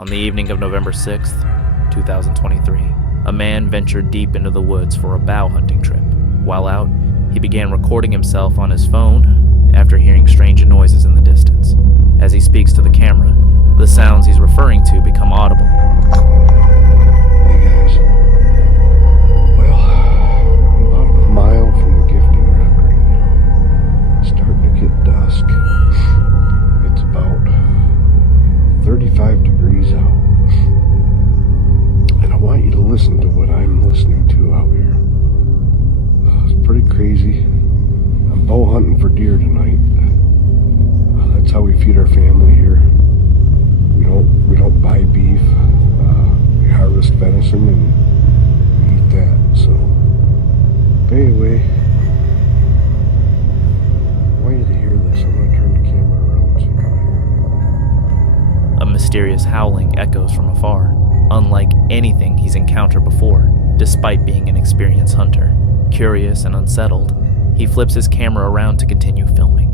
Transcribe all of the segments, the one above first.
On the evening of November 6th, 2023, a man ventured deep into the woods for a bow hunting trip. While out, he began recording himself on his phone after hearing strange noises in the distance. As he speaks to the camera, the sounds he's referring to become audible. Hey guys. Well, I'm about a mile from the gifting rack right now. It's starting to get dusk. It's about 35 degrees out. And I want you to listen to what I'm listening to out here. It's pretty crazy. I'm bow hunting for deer tonight. That's how we feed our family here. We don't buy beef. We harvest venison and eat that. So, but anyway, I want you to hear this. I'm gonna turn the camera around so you can hear. A mysterious howling echoes from afar, unlike anything he's encountered before, despite being an experienced hunter. Curious and unsettled, he flips his camera around to continue filming.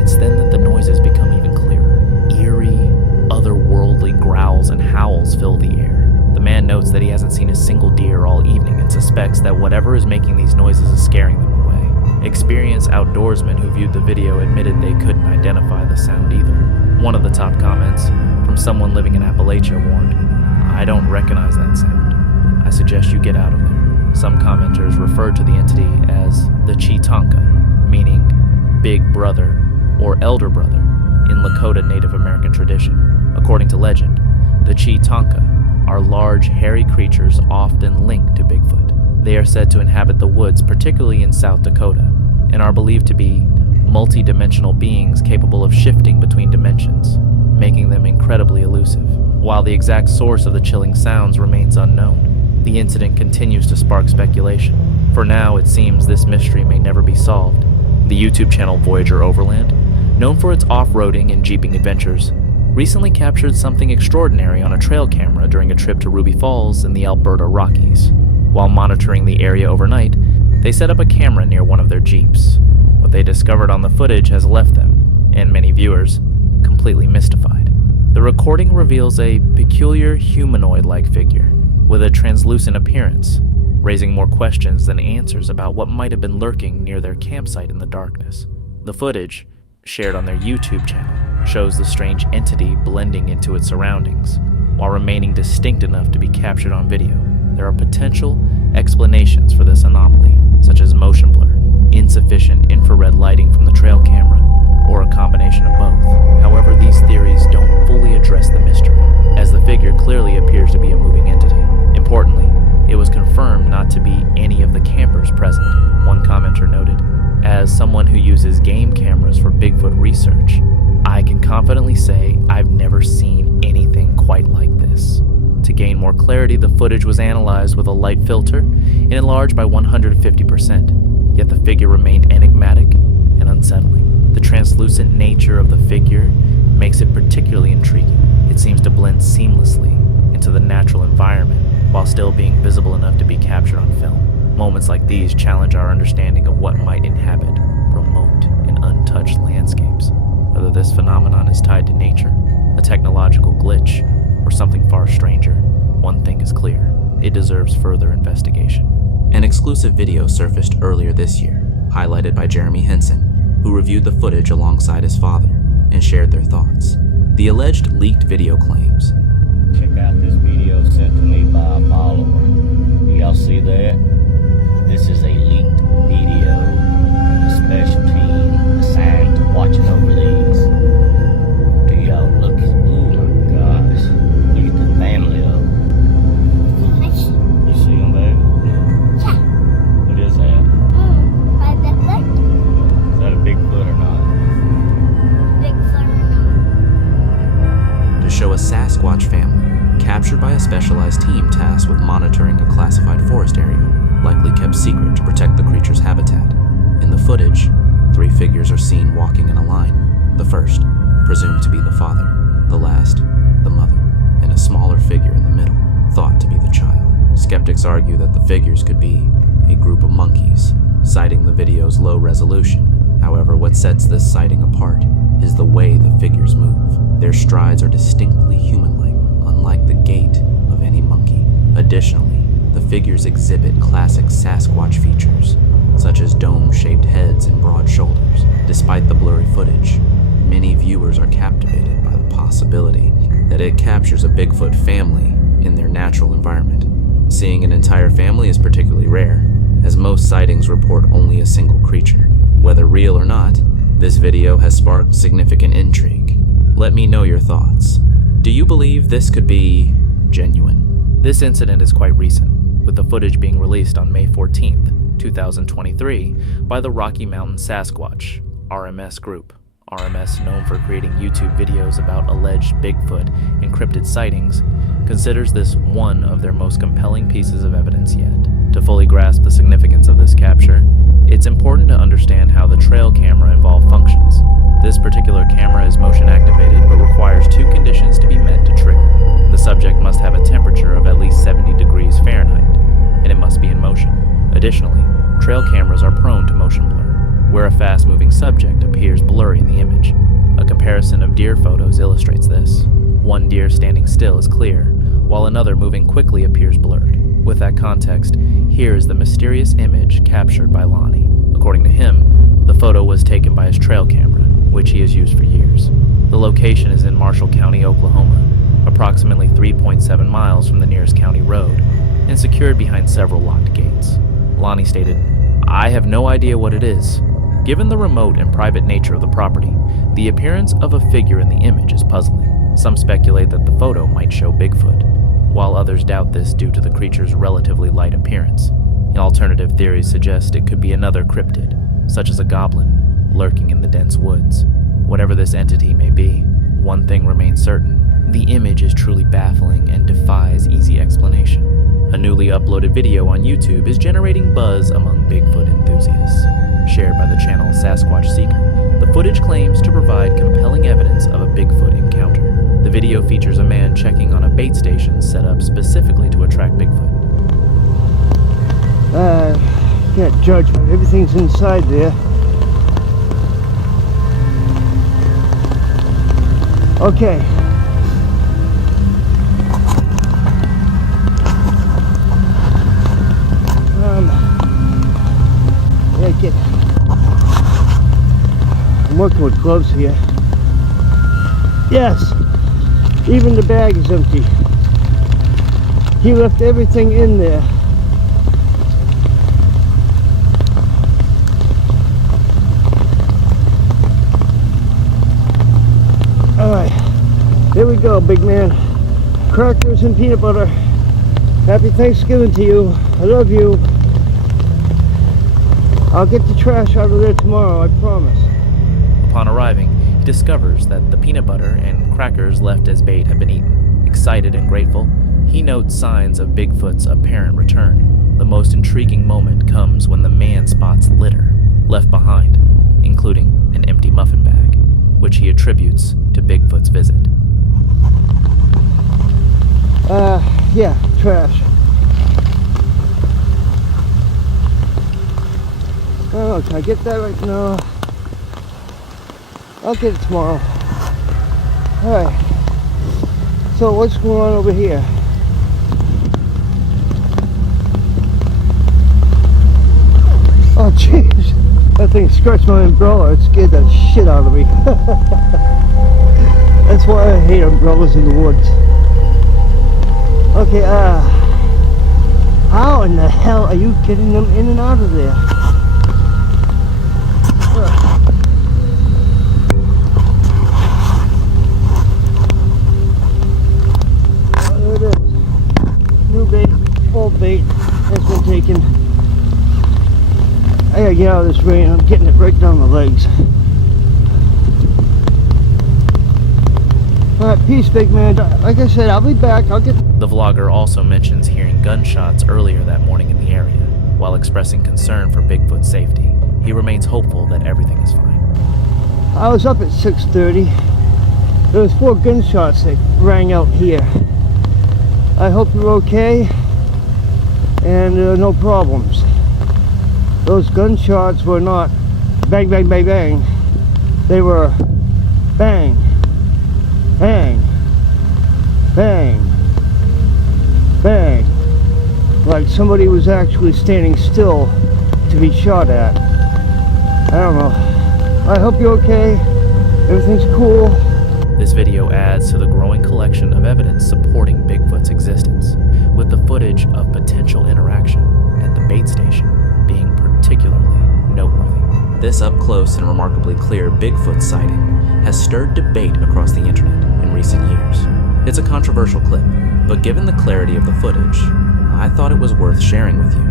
It's then that the noises become even clearer. Eerie, otherworldly growls and howls fill the air. The man notes that he hasn't seen a single deer all evening and suspects that whatever is making these noises is scaring them away. Experienced outdoorsmen who viewed the video admitted they couldn't identify the sound either. One of the top comments, from someone living in Appalachia, warned, "I don't recognize that sound. I suggest you get out of there." Some commenters referred to the entity as the Cheetonka, meaning big brother or elder brother in Lakota Native American tradition. According to legend, the Cheetonka are large, hairy creatures often linked to Bigfoot. They are said to inhabit the woods, particularly in South Dakota, and are believed to be multi-dimensional beings capable of shifting between dimensions, making them incredibly elusive. While the exact source of the chilling sounds remains unknown, the incident continues to spark speculation. For now, it seems this mystery may never be solved. The YouTube channel Voyager Overland, known for its off-roading and jeeping adventures, recently captured something extraordinary on a trail camera during a trip to Ruby Falls in the Alberta Rockies. While monitoring the area overnight, they set up a camera near one of their Jeeps. What they discovered on the footage has left them, and many viewers, completely mystified. The recording reveals a peculiar humanoid-like figure with a translucent appearance, raising more questions than answers about what might have been lurking near their campsite in the darkness. The footage, shared on their YouTube channel, shows the strange entity blending into its surroundings, while remaining distinct enough to be captured on video. There are potential explanations for this anomaly, such as motion blur, insufficient infrared lighting from the trail camera, or a combination of both. However, these theories don't fully address the mystery, as the figure clearly appears to be a moving entity. Importantly, it was confirmed not to be any of the campers present. One commenter noted, "As someone who uses game cameras for Bigfoot research, I can confidently say I've never seen anything quite like this." To gain more clarity, the footage was analyzed with a light filter and enlarged by 150%, yet the figure remained enigmatic and unsettling. The translucent nature of the figure makes it particularly intriguing. It seems to blend seamlessly into the natural environment while still being visible enough to be captured on film. Moments like these challenge our understanding of what might inhabit remote and untouched landscapes. Whether this phenomenon is tied to nature, a technological glitch, or something far stranger, one thing is clear: it deserves further investigation. An exclusive video surfaced earlier this year, highlighted by Jeremy Henson, who reviewed the footage alongside his father and shared their thoughts. The alleged leaked video claims, "Check out this video sent to me by a follower. Do y'all see that? This is a leaked video from a special team assigned to watching over these. Do y'all look? Oh my gosh. Look at the family of them. You see them, baby? Yeah. What is that? By Bigfoot? Is that a Bigfoot or not?" Bigfoot or not? to show a Sasquatch family captured by a specialized team tasked with monitoring a classified forest area, likely kept secret to protect the creature's habitat. In the footage, 3 figures are seen walking in a line, Skeptics argue that the figures could be a group of monkeys, citing the video's low resolution. However, what sets this sighting apart is the way the figures move. Their strides are distinctly human-like, unlike the gait of any monkey. Additionally, the figures exhibit classic Sasquatch features, such as dome-shaped heads and broad shoulders. Despite the blurry footage, many viewers are captivated by the possibility that it captures a Bigfoot family in their natural environment. Seeing an entire family is particularly rare, as most sightings report only a single creature. Whether real or not, this video has sparked significant intrigue. Let me know your thoughts. Do you believe this could be genuine? This incident is quite recent, with the footage being released on May 14th, 2023 by the Rocky Mountain Sasquatch, RMS group. RMS, known for creating YouTube videos about alleged Bigfoot and cryptid sightings, considers this one of their most compelling pieces of evidence yet. To fully grasp the significance of this capture, it's important to understand how the trail camera involved functions. This particular camera is motion activated but requires two conditions to be met to trigger. The subject must have a temperature of at least 70 degrees Fahrenheit, and it must be in motion. Additionally, trail cameras are prone to motion blur, where a fast-moving subject appears blurry in the image. A comparison of deer photos illustrates this. One deer standing still is clear, while another moving quickly appears blurred. With that context, here is the mysterious image captured by Lonnie. According to him, the photo was taken by his trail camera, which he has used for years. The location is in Marshall County, Oklahoma, approximately 3.7 miles from the nearest county road, and secured behind several locked gates. Lonnie stated, "I have no idea what it is. Given the remote and private nature of the property, the appearance of a figure in the image is puzzling. Some speculate that the photo might show Bigfoot, while others doubt this due to the creature's relatively light appearance. Alternative theories suggest it could be another cryptid, such as a goblin, lurking in the dense woods. Whatever this entity may be, one thing remains certain. The image is truly baffling and defies easy explanation. A newly uploaded video on YouTube is generating buzz among Bigfoot enthusiasts. Shared by the channel Sasquatch Seeker, the footage claims to provide compelling evidence of a Bigfoot encounter. The video features a man checking on a bait station set up specifically to attract Bigfoot. Can't judge, but everything's inside there. Okay. Yeah, I'm working with gloves here. Yes, even the bag is empty. He left everything in there. Alright, here we go, big man. Crackers and peanut butter. Happy Thanksgiving to you. I love you. I'll get the trash out of there tomorrow, I promise. Upon arriving, he discovers that the peanut butter and crackers left as bait have been eaten. Excited and grateful, he notes signs of Bigfoot's apparent return. The most intriguing moment comes when the man spots litter left behind, including an empty muffin bag, which he attributes to Bigfoot's visit. Yeah, trash. Oh, can I get that right now? I'll get it tomorrow. Alright. So what's going on over here? Oh jeez. That thing scratched my umbrella. It scared the shit out of me. That's why I hate umbrellas in the woods. Okay, how in the hell are you getting them in and out of there? There it is. New bait, old bait has been taken. I gotta get out of this rain. I'm getting it right down the legs. Alright, peace, big man. Like I said, I'll be back. I'll get... The vlogger also mentions hearing gunshots earlier that morning in the area. While expressing concern for Bigfoot's safety, he remains hopeful that everything is fine. I was up at 6:30. There was 4 gunshots that rang out here. I hope you're okay. and no problems. Those gunshots were not bang, bang, bang, bang. They were bang, bang, bang, bang. Like somebody was actually standing still to be shot at. I don't know. I hope you're okay. Everything's cool. This video adds to the growing collection of evidence supporting Bigfoot's existence, with the footage of potential interaction at the bait station being particularly noteworthy. This up-close and remarkably clear Bigfoot sighting has stirred debate across the internet in recent years. It's a controversial clip, but given the clarity of the footage, I thought it was worth sharing with you.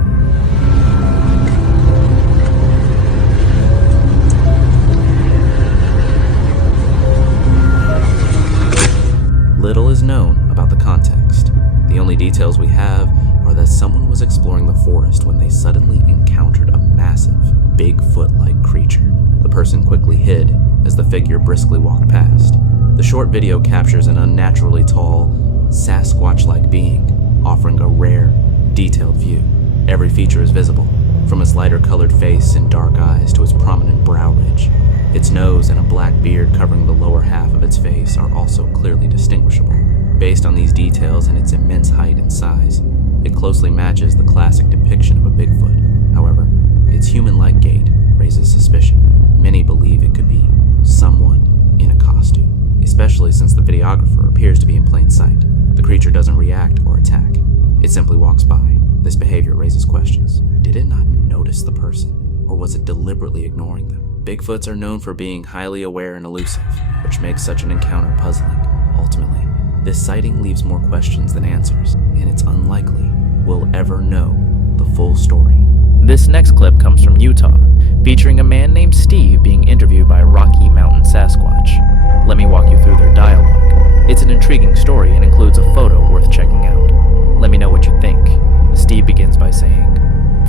Little is known about the context. The only details we have are that someone was exploring the forest when they suddenly encountered a massive, Bigfoot-like creature. The person quickly hid as the figure briskly walked past. The short video captures an unnaturally tall, Sasquatch-like being, offering a rare, detailed view. Every feature is visible, from its lighter-colored face and dark eyes to its prominent brow ridge. Its nose and a black beard covering the lower half of its face are also clearly distinguishable. Based on these details and its immense height and size, it closely matches the classic depiction of a Bigfoot. However, its human-like gait raises suspicion. Many believe it could be someone in a costume, especially since the videographer appears to be in plain sight. The creature doesn't react or attack. It simply walks by. This behavior raises questions. Did it not notice the person, or was it deliberately ignoring them? Bigfoots are known for being highly aware and elusive, which makes such an encounter puzzling. Ultimately, this sighting leaves more questions than answers, and it's unlikely we'll ever know the full story. This next clip comes from Utah, featuring a man named Steve being interviewed by Rocky Mountain Sasquatch. Let me walk you through their dialogue. It's an intriguing story and includes a photo worth checking out. Let me know what you think. Steve begins by saying,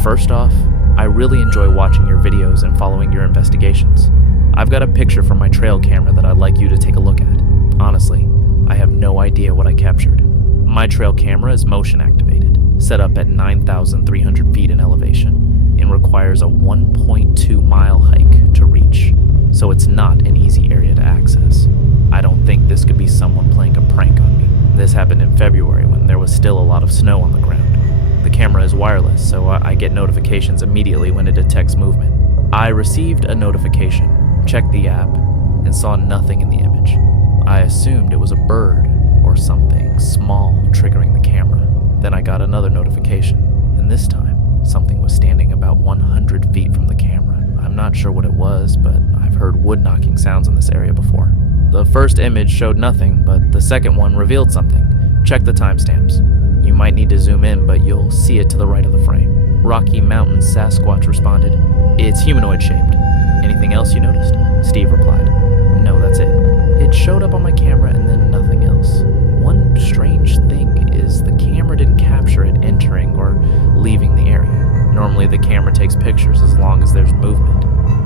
"First off, I really enjoy watching your videos and following your investigations. I've got a picture from my trail camera that I'd like you to take a look at. Honestly, I have no idea what I captured. My trail camera is motion activated, set up at 9,300 feet in elevation, and requires a 1.2 mile hike to reach, so it's not an easy area to access. I don't think this could be someone playing a prank on me. This happened in February when there was still a lot of snow on the ground. The camera is wireless, so I get notifications immediately when it detects movement. I received a notification, checked the app, and saw nothing in the image. I assumed it was a bird or something small triggering the camera. Then I got another notification, and this time, something was standing about 100 feet from the camera. I'm not sure what it was, but I've heard wood knocking sounds in this area before. The first image showed nothing, but the second one revealed something. Check the timestamps. You might need to zoom in, but you'll see it to the right of the frame." Rocky Mountain Sasquatch responded, "It's humanoid shaped. Anything else you noticed?" Steve replied, "No, that's it. It showed up on my camera and then nothing else. One strange thing is the camera didn't capture it entering or leaving the area. Normally the camera takes pictures as long as there's movement.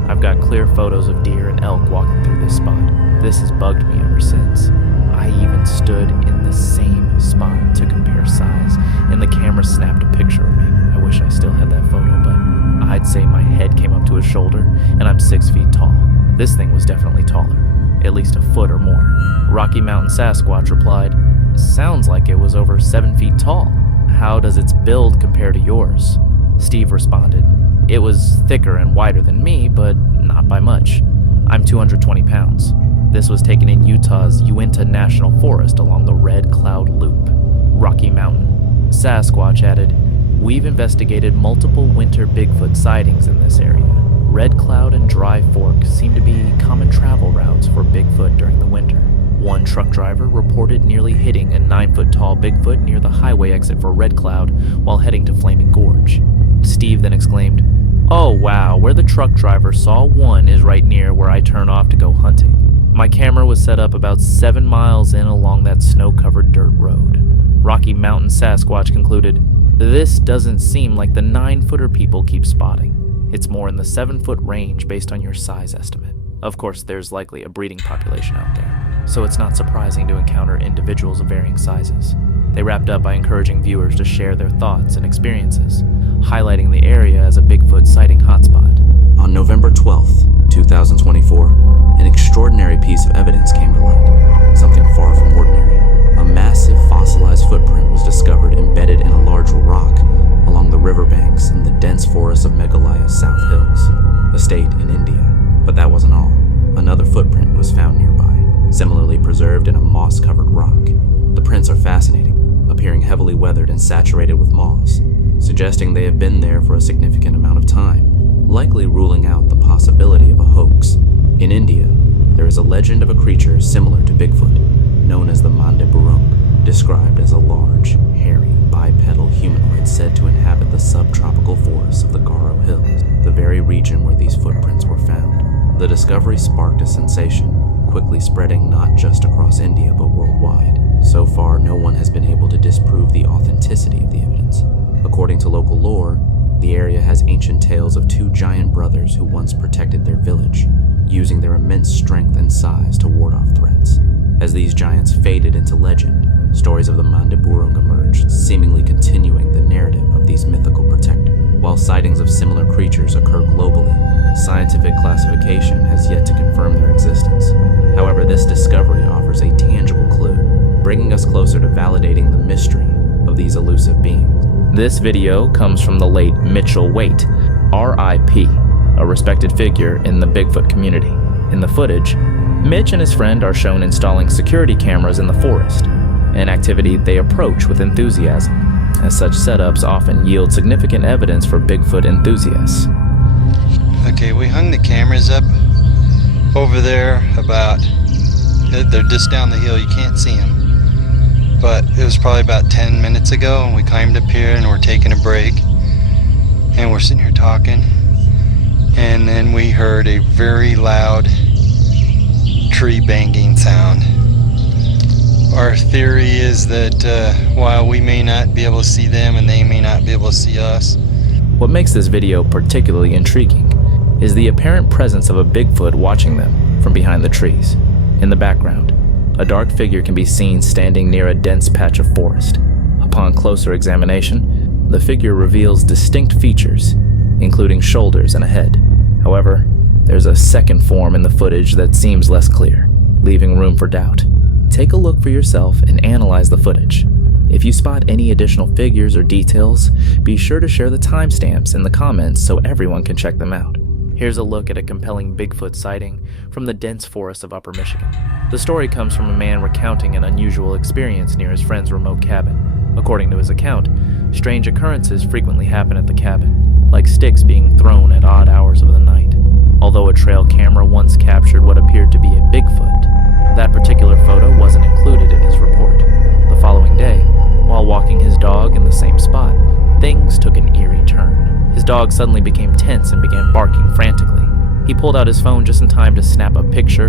I've got clear photos of deer and elk walking through this spot. This has bugged me ever since. I even stood in the same spot to compare size, and the camera snapped a picture of me. I wish I still had that photo, but I'd say my head came up to his shoulder, and I'm 6 feet tall. This thing was definitely taller, at least a foot or more." Rocky Mountain Sasquatch replied, "Sounds like it was over 7 feet tall. How does its build compare to yours?" Steve responded, "It was thicker and wider than me, but not by much. I'm 220 pounds. This was taken in Utah's Uinta National Forest along the Red Cloud Loop." Rocky Mountain Sasquatch added, "We've investigated multiple winter Bigfoot sightings in this area. Red Cloud and Dry Fork seem to be common travel routes for Bigfoot during the winter. One truck driver reported nearly hitting a 9-foot-tall Bigfoot near the highway exit for Red Cloud while heading to Flaming Gorge." Steve then exclaimed, "Oh wow, where the truck driver saw one is right near where I turn off to go hunting. My camera was set up about 7 miles in along that snow-covered dirt road." Rocky Mountain Sasquatch concluded, "This doesn't seem like the 9-footer people keep spotting. It's more in the 7-foot range based on your size estimate. Of course, there's likely a breeding population out there." so it's not surprising to encounter individuals of varying sizes. They wrapped up by encouraging viewers to share their thoughts and experiences, highlighting the area as a Bigfoot sighting hotspot. On November 12th, 2024, an extraordinary piece of evidence came to light, something far from ordinary. A massive fossilized footprint was discovered embedded in a large rock along the riverbanks in the dense forest of Meghalaya's South Hills, a state in India. But that wasn't all. Another footprint was found nearby, similarly preserved in a moss-covered rock. The prints are fascinating, appearing heavily weathered and saturated with moss, suggesting they have been there for a significant amount of time, likely ruling out the possibility of a hoax. In India, there is a legend of a creature similar to Bigfoot, known as the Mande Burung, described as a large, hairy, bipedal humanoid said to inhabit the subtropical forests of the Garo Hills, the very region where these footprints were found. The discovery sparked a sensation, quickly spreading not just across India but worldwide. So far, no one has been able to disprove the authenticity of the evidence. According to local lore, the area has ancient tales of two giant brothers who once protected their village, using their immense strength and size to ward off threats. As these giants faded into legend, stories of the Mande Burung emerged, seemingly continuing the narrative of these mythical protectors. While sightings of similar creatures occur globally, scientific classification has yet to confirm their existence. However, this discovery offers a tangible clue, bringing us closer to validating the mystery of these elusive beings. This video comes from the late Mitchell Waite, R.I.P., a respected figure in the Bigfoot community. In the footage, Mitch and his friend are shown installing security cameras in the forest, an activity they approach with enthusiasm, as such setups often yield significant evidence for Bigfoot enthusiasts. Okay, we hung the cameras up over there they're just down the hill, you can't see them. But it was probably about 10 minutes ago, and we climbed up here and we're taking a break. And we're sitting here talking. And then we heard a very loud tree banging sound. Our theory is that while we may not be able to see them and they may not be able to see us. What makes this video particularly intriguing is the apparent presence of a Bigfoot watching them from behind the trees. In the background, a dark figure can be seen standing near a dense patch of forest. Upon closer examination, the figure reveals distinct features, including shoulders and a head. However, there's a second form in the footage that seems less clear, leaving room for doubt. Take a look for yourself and analyze the footage. If you spot any additional figures or details, be sure to share the timestamps in the comments so everyone can check them out. Here's a look at a compelling Bigfoot sighting from the dense forest of Upper Michigan. The story comes from a man recounting an unusual experience near his friend's remote cabin. According to his account, strange occurrences frequently happen at the cabin, like sticks being thrown at odd hours of the night. Although a trail camera once captured what appeared to be a Bigfoot, that particular photo wasn't included in his report. The following day, while walking his dog in the same spot, things took an eerie turn. His dog suddenly became tense and began barking frantically. He pulled out his phone just in time to snap a picture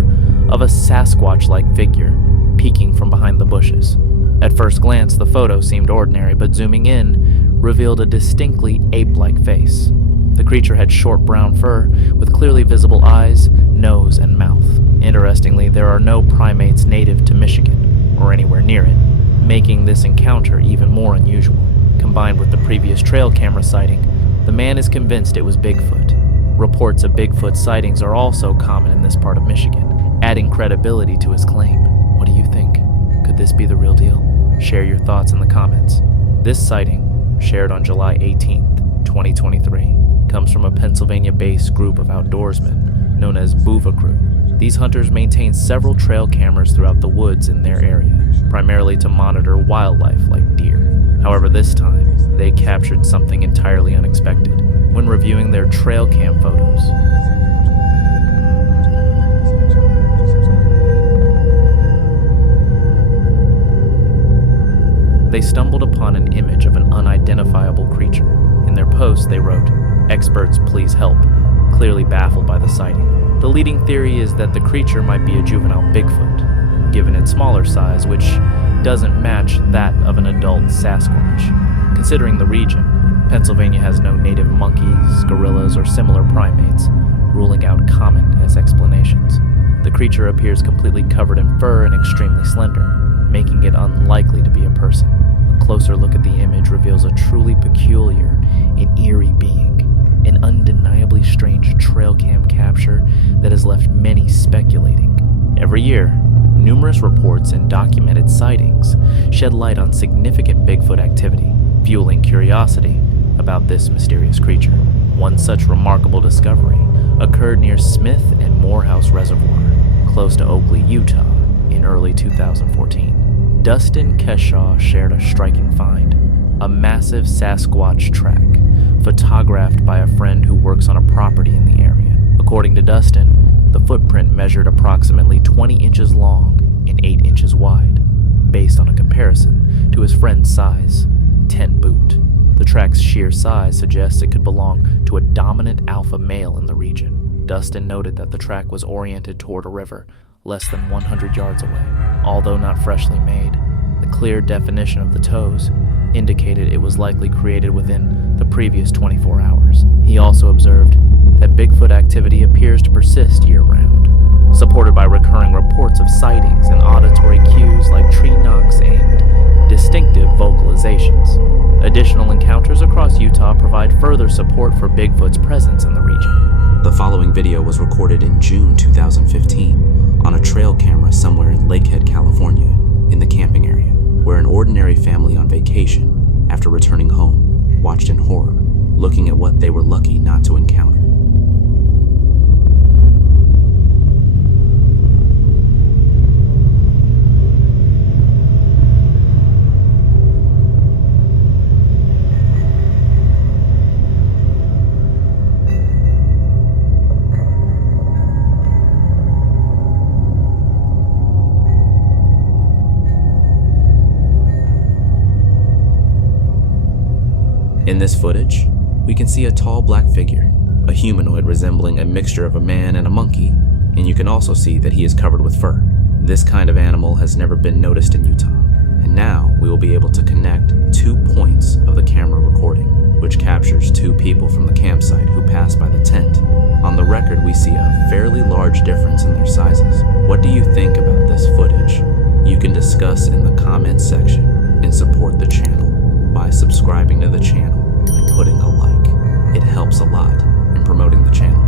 of a Sasquatch-like figure peeking from behind the bushes. At first glance, the photo seemed ordinary, but zooming in revealed a distinctly ape-like face. The creature had short brown fur with clearly visible eyes, nose, and mouth. Interestingly, there are no primates native to Michigan or anywhere near it, making this encounter even more unusual. Combined with the previous trail camera sighting, the man is convinced it was Bigfoot. Reports of Bigfoot sightings are also common in this part of Michigan, adding credibility to his claim. What do you think? Could this be the real deal? Share your thoughts in the comments. This sighting, shared on July 18th, 2023, comes from a Pennsylvania-based group of outdoorsmen known as Buva Crew. These hunters maintain several trail cameras throughout the woods in their area, primarily to monitor wildlife like deer. However, this time, they captured something entirely unexpected when reviewing their trail cam photos. They stumbled upon an image of an unidentifiable creature. In their post, they wrote, "Experts, please help," clearly baffled by the sighting. The leading theory is that the creature might be a juvenile Bigfoot, given its smaller size, which doesn't match that of an adult Sasquatch. Considering the region, Pennsylvania has no native monkeys, gorillas, or similar primates, ruling out common as explanations. The creature appears completely covered in fur and extremely slender, making it unlikely to be a person. A closer look at the image reveals a truly peculiar and eerie being, an undeniably strange trail cam capture that has left many speculating. Every year, numerous reports and documented sightings shed light on significant Bigfoot activity, fueling curiosity about this mysterious creature. One such remarkable discovery occurred near Smith and Morehouse Reservoir, close to Oakley, Utah, in early 2014. Dustin Keshaw shared a striking find: a massive Sasquatch track, photographed by a friend who works on a property in the area. According to Dustin, the footprint measured approximately 20 inches long and 8 inches wide, based on a comparison to his friend's size, 10 boot. The track's sheer size suggests it could belong to a dominant alpha male in the region. Dustin noted that the track was oriented toward a river less than 100 yards away. Although not freshly made, the clear definition of the toes indicated it was likely created within the previous 24 hours. He also observed that Bigfoot activity appears to persist year-round, supported by recurring reports of sightings and auditory cues like tree knocks and distinctive vocalizations. Additional encounters across Utah provide further support for Bigfoot's presence in the region. The following video was recorded in June 2015 on a trail camera somewhere in Lakehead, California, in the camping area, where an ordinary family on vacation, after returning home, watched in horror, looking at what they were lucky not to encounter. In this footage, we can see a tall black figure, a humanoid resembling a mixture of a man and a monkey, and you can also see that he is covered with fur. This kind of animal has never been noticed in Utah, and now we will be able to connect 2 points of the camera recording, which captures 2 people from the campsite who passed by the tent. On the record, we see a fairly large difference in their sizes. What do you think about this footage? You can discuss in the comments section and support the channel by subscribing to the channel and putting a like. It helps a lot in promoting the channel.